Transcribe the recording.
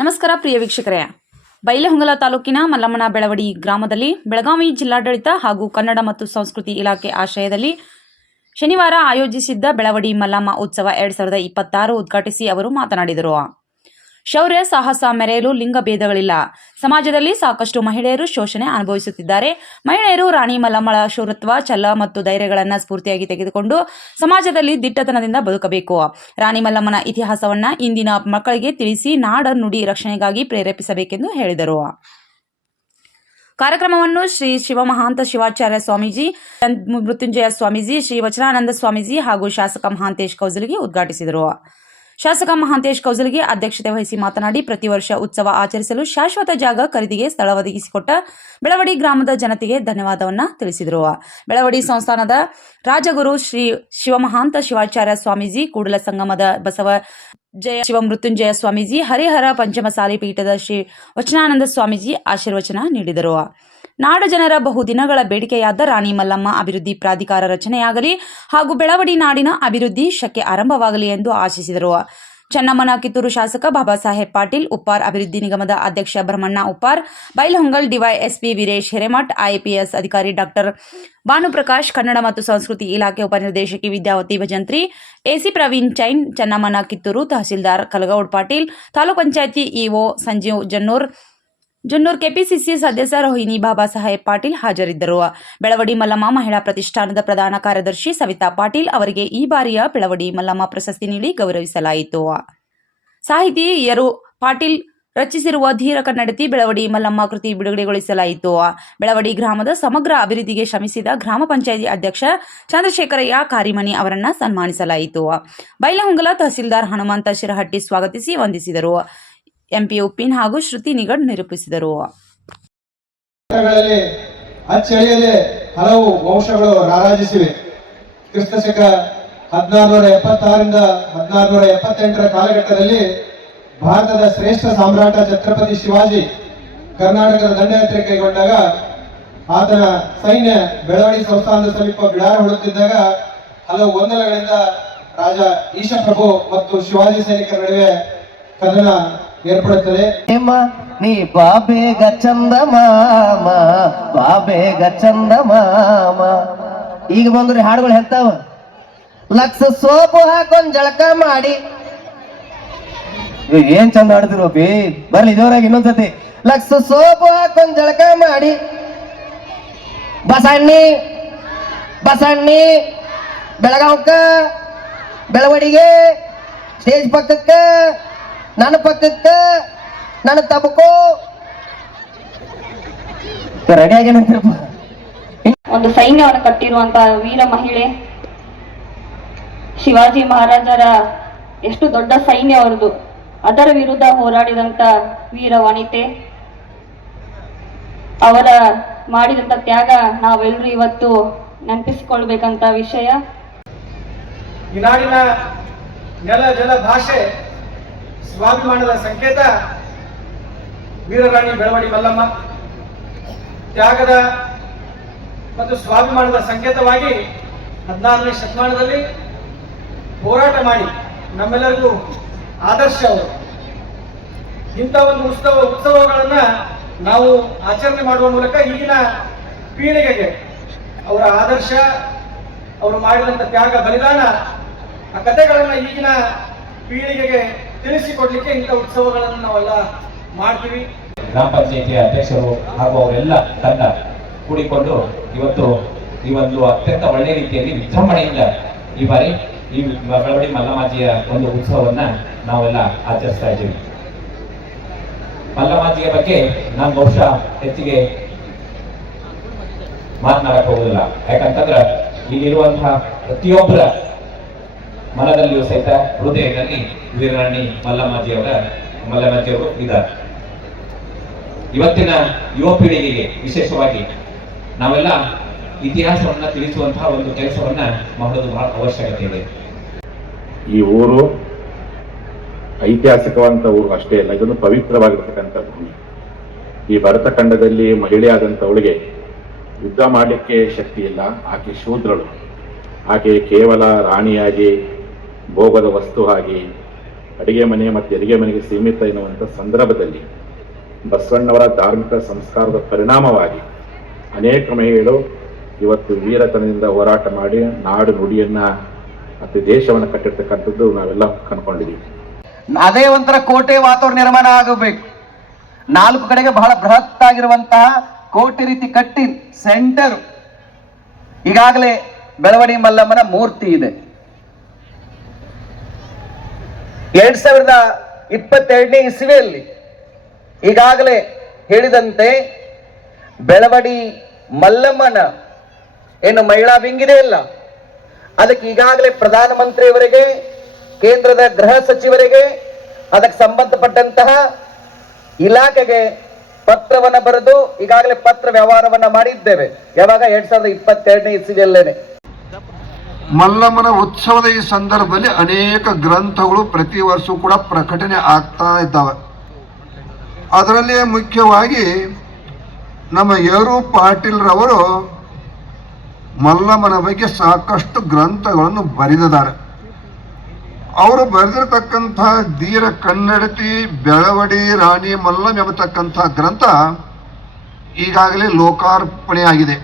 ನಮಸ್ಕಾರ ಪ್ರಿಯ ವೀಕ್ಷಕರೇ, ಬೈಲೆಹೊಂಗಲ ತಾಲೂಕಿನ ಮಲ್ಲಮ್ಮನ ಬೆಳವಡಿ ಗ್ರಾಮದಲ್ಲಿ ಬೆಳಗಾವಿ ಜಿಲ್ಲಾಡಳಿತ ಹಾಗೂ ಕನ್ನಡ ಮತ್ತು ಸಂಸ್ಕೃತಿ ಇಲಾಖೆ ಆಶ್ರಯದಲ್ಲಿ ಶನಿವಾರ ಆಯೋಜಿಸಿದ್ದ ಬೆಳವಡಿ ಮಲ್ಲಮ್ಮ ಉತ್ಸವ 2026 ಉದ್ಘಾಟಿಸಿ ಅವರು ಮಾತನಾಡಿದರು. ಶೌರ್ಯ ಸಾಹಸ ಮೆರೆಯಲು ಲಿಂಗಭೇದಗಳಿಲ್ಲ. ಸಮಾಜದಲ್ಲಿ ಸಾಕಷ್ಟು ಮಹಿಳೆಯರು ಶೋಷಣೆ ಅನುಭವಿಸುತ್ತಿದ್ದಾರೆ. ಮಹಿಳೆಯರು ರಾಣಿ ಮಲ್ಲಮ್ಮಳ ಶೂರತ್ವ, ಛಲ ಮತ್ತು ಧೈರ್ಯಗಳನ್ನು ಸ್ಫೂರ್ತಿಯಾಗಿ ತೆಗೆದುಕೊಂಡು ಸಮಾಜದಲ್ಲಿ ದಿಟ್ಟತನದಿಂದ ಬದುಕಬೇಕು. ರಾಣಿ ಮಲ್ಲಮ್ಮನ ಇತಿಹಾಸವನ್ನ ಇಂದಿನ ಮಕ್ಕಳಿಗೆ ತಿಳಿಸಿ ನಾಡ ನುಡಿ ರಕ್ಷಣೆಗಾಗಿ ಪ್ರೇರೇಪಿಸಬೇಕೆಂದು ಹೇಳಿದರು. ಕಾರ್ಯಕ್ರಮವನ್ನು ಶ್ರೀ ಶಿವಮಹಾಂತ ಶಿವಾಚಾರ್ಯ ಸ್ವಾಮೀಜಿ, ಮೃತ್ಯುಂಜಯ ಸ್ವಾಮೀಜಿ, ಶ್ರೀ ವಚನಾನಂದ ಸ್ವಾಮೀಜಿ ಹಾಗೂ ಶಾಸಕ ಮಹಾಂತೇಶ್ ಕೌಜಲಗಿ ಉದ್ಘಾಟಿಸಿದರು. ಶಾಸಕ ಮಹಾಂತೇಶ್ ಕೌಜಲಗಿ ಅಧ್ಯಕ್ಷತೆ ವಹಿಸಿ ಮಾತನಾಡಿ, ಪ್ರತಿ ವರ್ಷ ಉತ್ಸವ ಆಚರಿಸಲು ಶಾಶ್ವತ ಜಾಗ ಖರೀದಿಗೆ ಸ್ಥಳ ಒದಗಿಸಿಕೊಟ್ಟ ಬೆಳವಡಿ ಗ್ರಾಮದ ಜನತೆಗೆ ಧನ್ಯವಾದವನ್ನ ತಿಳಿಸಿದರು. ಬೆಳವಡಿ ಸಂಸ್ಥಾನದ ರಾಜಗುರು ಶ್ರೀ ಶಿವಮಹಾಂತ ಶಿವಾಚಾರ್ಯ ಸ್ವಾಮೀಜಿ, ಕೂಡಲ ಸಂಗಮದ ಬಸವ ಜಯ ಶಿವ ಮೃತ್ಯುಂಜಯ ಸ್ವಾಮೀಜಿ, ಹರಿಹರ ಪಂಚಮಸಾಲಿ ಪೀಠದ ಶ್ರೀ ವಚನಾನಂದ ಸ್ವಾಮೀಜಿ ಆಶೀರ್ವಚನ ನೀಡಿದರು. ನಾಡ ಜನರ ಬಹುದಿನಗಳ ಬೇಡಿಕೆಯಾದ ರಾಣಿ ಮಲ್ಲಮ್ಮ ಅಭಿವೃದ್ಧಿ ಪ್ರಾಧಿಕಾರ ರಚನೆಯಾಗಲಿ ಹಾಗೂ ಬೆಳವಡಿ ನಾಡಿನ ಅಭಿವೃದ್ಧಿ ಶಕೆ ಆರಂಭವಾಗಲಿ ಎಂದು ಆಶಿಸಿದರು. ಚೆನ್ನಮ್ಮನ ಕಿತ್ತೂರು ಶಾಸಕ ಬಾಬಾ ಸಾಹೇಬ್ ಪಾಟೀಲ್, ಉಪ್ಪಾರ್ ಅಭಿವೃದ್ಧಿ ನಿಗಮದ ಅಧ್ಯಕ್ಷ ಬ್ರಹ್ಮಣ್ಣ ಉಪ್ಪಾರ್, ಬೈಲಹೊಂಗಲ್ ಡಿವೈಎಸ್ಪಿ ವೀರೇಶ್ ಹಿರೇಮಠ್, ಐಪಿಎಸ್ ಅಧಿಕಾರಿ ಡಾಕ್ಟರ್ ಭಾನುಪ್ರಕಾಶ್, ಕನ್ನಡ ಮತ್ತು ಸಂಸ್ಕೃತಿ ಇಲಾಖೆ ಉಪನಿರ್ದೇಶಕಿ ವಿದ್ಯಾವತಿ ಭಜಂತ್ರಿ, ಎಸಿ ಪ್ರವೀಣ್ ಚೈನ್, ಚೆನ್ನಮ್ಮನ ಕಿತ್ತೂರು ತಹಸೀಲ್ದಾರ್ ಕಲಗೌಡ್ ಪಾಟೀಲ್, ತಾಲೂಕ್ ಪಂಚಾಯತಿ ಇಒ ಸಂಜೀವ್ ಜನ್ನೂರ್, ಕೆಪಿಸಿಸಿ ಸದಸ್ಯ ರೋಹಿಣಿ ಬಾಬಾ ಸಾಹೇಬ್ ಪಾಟೀಲ್ ಹಾಜರಿದ್ದರು. ಬೆಳವಡಿ ಮಲ್ಲಮ್ಮ ಮಹಿಳಾ ಪ್ರತಿಷ್ಠಾನದ ಪ್ರಧಾನ ಕಾರ್ಯದರ್ಶಿ ಸವಿತಾ ಪಾಟೀಲ್ ಅವರಿಗೆ ಈ ಬಾರಿಯ ಬೆಳವಡಿ ಮಲ್ಲಮ್ಮ ಪ್ರಶಸ್ತಿ ನೀಡಿ ಗೌರವಿಸಲಾಯಿತು. ಸಾಹಿತಿ ಯರು ಪಾಟೀಲ್ ರಚಿಸಿರುವ ಧೀರ ಕನ್ನಡತಿ ಬೆಳವಡಿ ಮಲ್ಲಮ್ಮ ಕೃತಿ ಬಿಡುಗಡೆಗೊಳಿಸಲಾಯಿತು. ಬೆಳವಡಿ ಗ್ರಾಮದ ಸಮಗ್ರ ಅಭಿವೃದ್ಧಿಗೆ ಶ್ರಮಿಸಿದ ಗ್ರಾಮ ಪಂಚಾಯಿತಿ ಅಧ್ಯಕ್ಷ ಚಂದ್ರಶೇಖರಯ್ಯ ಕಾರಿಮನಿ ಅವರನ್ನು ಸನ್ಮಾನಿಸಲಾಯಿತು. ಬೈಲಹೊಂಗಲ ತಹಸೀಲ್ದಾರ್ ಹನುಮಂತ ಶಿರಹಟ್ಟಿ ಸ್ವಾಗತಿಸಿ ವಂದಿಸಿದರು. ಎಂಪಿ ಉಪ್ಪಿನ್ ಹಾಗೂ ಶ್ರುತಿ ನಿಗಡ್ ನಿರೂಪಿಸಿದರು. ಅಚ್ಚಳಿಯದೆ ಹಲವು ವಂಶಗಳು ರಾರಾಜಿಸಿವೆ. ಕ್ರಿಸ್ತಶಕ 1476ರಿಂದ 1478ರ ಕಾಲಘಟ್ಟದಲ್ಲಿ ಭಾರತದ ಶ್ರೇಷ್ಠ ಸಾಮ್ರಾಟ ಛತ್ರಪತಿ ಶಿವಾಜಿ ಕರ್ನಾಟಕದ ದಂಡಯಾತ್ರೆ ಕೈಗೊಂಡಾಗ ಆತನ ಸೈನ್ಯ ಬೆಳವಡಿ ಸಂಸ್ಥಾನದ ಸಮೀಪ ಬಿಡಾರ ಹುಡುಕ್ತಿದ್ದಾಗ ಹಲವು ಗೊಂದಲಗಳಿಂದ ರಾಜ ಈಶಪ್ರಭು ಮತ್ತು ಶಿವಾಜಿ ಸೈನಿಕರ ನಡುವೆ ಕದನ ಏರ್ಪಡುತ್ತದೆ. ನೀ ಬಾಬೇಗ ಚಂದ ಮಾಮ, ಬಾಬೇಗ ಚಂದ ಮಾಮ. ಈಗ ಬಂದ್ರಿ ಹಾಡುಗಳು ಹೇಳ್ತಾವ. ಲಕ್ಷ ಸೋಪು ಹಾಕೊಂಡ್ ಜಳಕ ಮಾಡಿ, ಏನ್ ಚಂದ ಹಾಡ್ತಿರೋ ಬಿ, ಬರ್ಲಿ ಜೋರಾಗಿ ಇನ್ನೊಂದ್ಸತಿ. ಲಕ್ಷ ಸೋಪು ಹಾಕೊಂಡ್ ಜಳಕ ಮಾಡಿ, ಬಸಣ್ಣಿ ಬಸಣ್ಣಿ ಬೆಳಗಾವಕ್ಕ ಬೆಳವಡಿಗೆ ಸ್ಟೇಜ್ ಪಕ್ಕಕ್ಕ ನನ್ನ ಪಕ್ಕಕ್ಕ ನನ್ನ ತಬಕೋ ರೆಡಿ ಆಗೇನಂತೀರಪ್ಪ. ಒಂದು ಸೈನ್ಯವನ್ನು ಕಟ್ಟಿರುವಂತ ವೀರ ಮಹಿಳೆ ಶಿವಾಜಿ ಮಹಾರಾಜರ ಎಷ್ಟು ದೊಡ್ಡ ಸೈನ್ಯ ಅವರದು, ಅದರ ವಿರುದ್ಧ ಹೋರಾಡಿದಂತ ವೀರ ವನಿತೆ, ಅವರ ಮಾಡಿದಂತ ತ್ಯಾಗ ನಾವೆಲ್ಲರೂ ಇವತ್ತು ನೆನಪಿಸಿಕೊಳ್ಬೇಕಂತ ವಿಷಯ. ಈ ನಾಡಿನ ನೆಲ ಜಲ ಭಾಷೆ ಸ್ವಾಭಿಮಾನದ ಸಂಕೇತ ವೀರರಾಣಿ ಬೆಳವಡಿ ಮಲ್ಲಮ್ಮ. ತ್ಯಾಗದ ಮತ್ತು ಸ್ವಾಭಿಮಾನದ ಸಂಕೇತವಾಗಿ 16ನೇ ಶತಮಾನದಲ್ಲಿ ಹೋರಾಟ ಮಾಡಿ ನಮ್ಮೆಲ್ಲರಿಗೂ ಆದರ್ಶ ಅವರು. ಇಂಥ ಒಂದು ಉತ್ಸವಗಳನ್ನ ನಾವು ಆಚರಣೆ ಮಾಡುವ ಮೂಲಕ ಈಗಿನ ಪೀಳಿಗೆಗೆ ಅವರ ಆದರ್ಶ, ಅವರು ಮಾಡಿದಂಥ ತ್ಯಾಗ ಬಲಿದಾನ, ಆ ಕಥೆಗಳನ್ನ ಈಗಿನ ಪೀಳಿಗೆಗೆ ತಿಳಿಸಿಕೊಡ್ಲಿಕ್ಕೆ ಇಂಥ ಉತ್ಸವಗಳನ್ನು ನಾವೆಲ್ಲ ಮಾಡ್ತೀವಿ. ಗ್ರಾಮ ಪಂಚಾಯಿತಿಯ ಅಧ್ಯಕ್ಷರು ಹಾಗೂ ಅವರೆಲ್ಲ ತಂಡ ಕೂಡಿಕೊಂಡು ಇವತ್ತು ಈ ಒಂದು ಅತ್ಯಂತ ಒಳ್ಳೆಯ ರೀತಿಯಲ್ಲಿ ವಿಜೃಂಭಣೆಯಿಂದ ಈ ಬಾರಿ ಈ ಬೆಳವಡಿ ಮಲ್ಲಮ್ಮಾಜಿಯ ಒಂದು ಉತ್ಸವವನ್ನ ನಾವೆಲ್ಲ ಆಚರಿಸ್ತಾ ಇದ್ದೀವಿ. ಮಲ್ಲಮ್ಮಾಜಿಯ ಬಗ್ಗೆ ನಾನು ಬಹುಶಃ ಹೆಚ್ಚಿಗೆ ಮಾತನಾಡಕ್ ಹೋಗುದಿಲ್ಲ. ಯಾಕಂತಂದ್ರೆ ಇಲ್ಲಿರುವಂತಹ ಪ್ರತಿಯೊಬ್ಬರ ಮನದಲ್ಲಿಯೂ ಸಹಿತ ಹೃದಯದಲ್ಲಿ ವೀರರಾಣಿ ಮಲ್ಲಮ್ಮಾಜಿಯವರು ಇದ್ದಾರೆ. ಇವತ್ತಿನ ಯುವ ಪೀಳಿಗೆಗೆ ವಿಶೇಷವಾಗಿ ನಾವೆಲ್ಲ ಇತಿಹಾಸವನ್ನ ತಿಳಿಸುವಂತಹ ಒಂದು ಕೆಲಸವನ್ನ ಮಾಡೋದು ಬಹಳ ಅವಶ್ಯಕತೆ ಇದೆ. ಈ ಊರು ಐತಿಹಾಸಿಕವಂತ ಊರು ಅಷ್ಟೇ ಅಲ್ಲ, ಇದೊಂದು ಪವಿತ್ರವಾಗಿರ್ತಕ್ಕಂಥ ಭೂಮಿ. ಈ ಭರತ ಖಂಡದಲ್ಲಿ ಮಹಿಳೆಯಾದಂಥವಳಿಗೆ ಯುದ್ಧ ಮಾಡಲಿಕ್ಕೆ ಶಕ್ತಿ ಇಲ್ಲ. ಆಕೆ ಶೂದ್ರಳು. ಆಕೆ ಕೇವಲ ರಾಣಿಯಾಗಿ, ಭೋಗದ ವಸ್ತು ಆಗಿ ಅಡಿಗೆ ಮನೆ ಮತ್ತು ಹೆರಿಗೆ ಮನೆಗೆ ಸೀಮಿತ ಎನ್ನುವಂಥ ಸಂದರ್ಭದಲ್ಲಿ ಬಸವಣ್ಣವರ ಧಾರ್ಮಿಕ ಸಂಸ್ಕಾರದ ಪರಿಣಾಮವಾಗಿ ಅನೇಕ ಮಹಿಳೆಗಳು ಇವತ್ತು ವೀರತನದಿಂದ ಹೋರಾಟ ಮಾಡಿ ನಾಡು ನುಡಿಯನ್ನ ಮತ್ತು ದೇಶವನ್ನು ಕಟ್ಟಿರ್ತಕ್ಕಂಥದ್ದು ನಾವೆಲ್ಲ ಕಂಡುಕೊಂಡಿದ್ದೀವಿ. ಅದೇ ಒಂಥರ ಕೋಟೆ ವಾತಾವರಣ ನಿರ್ಮಾಣ ಆಗಬೇಕು. 4 ಕಡೆಗೆ ಬಹಳ ಬೃಹತ್ ಆಗಿರುವಂತಹ ಕೋಟೆ ರೀತಿ ಕಟ್ಟಿ ಸೆಂಟರ್ ಈಗಾಗಲೇ ಬೆಳವಡಿ ಮಲ್ಲಮ್ಮನ ಮೂರ್ತಿ ಇದೆ. 2022ನೇ ಇಸವಿಯಲ್ಲಿ ಈಗಾಗಲೇ ಹೇಳಿದಂತೆ ಬೆಳವಡಿ ಮಲ್ಲಮ್ಮನ ಏನು ಮಹಿಳಾ ವಿಂಗ್ ಇದೆ ಇಲ್ಲ, ಅದಕ್ಕೆ ಈಗಾಗಲೇ ಪ್ರಧಾನಮಂತ್ರಿಯವರಿಗೆ, ಕೇಂದ್ರದ ಗೃಹ ಸಚಿವರಿಗೆ, ಅದಕ್ಕೆ ಸಂಬಂಧಪಟ್ಟಂತಹ ಇಲಾಖೆಗೆ ಪತ್ರವನ್ನ ಬರೆದು ಈಗಾಗಲೇ ಪತ್ರ ವ್ಯವಹಾರವನ್ನ ಮಾಡಿದ್ದೇವೆ. ಯಾವಾಗ 2022ನೇ ಇಸವಿಯಲ್ಲೇನೆ. ಮಲ್ಲಮ್ಮನ ಉತ್ಸವದ ಈ ಸಂದರ್ಭದಲ್ಲಿ ಅನೇಕ ಗ್ರಂಥಗಳು ಪ್ರತಿ ವರ್ಷ ಕೂಡ ಪ್ರಕಟಣೆ ಆಗ್ತಾ ಇದ್ದಾವೆ. ಅದರಲ್ಲಿ ಮುಖ್ಯವಾಗಿ ನಮ್ಮ ಯರು ಪಾಟೀಲ್ ರವರು ಮಲ್ಲಮ್ಮನ ಬಗ್ಗೆ ಸಾಕಷ್ಟು ಗ್ರಂಥಗಳನ್ನು ಬರೆದಿದ್ದಾರೆ. ಅವರು ಬರೆದಿರತಕ್ಕಂಥ ಧೀರ ಕನ್ನಡತಿ ಬೆಳವಡಿ ರಾಣಿ ಮಲ್ಲಮ್ಮ ಎಂಬತಕ್ಕಂಥ ಗ್ರಂಥ ಈಗಾಗಲೇ ಲೋಕಾರ್ಪಣೆಯಾಗಿದೆ.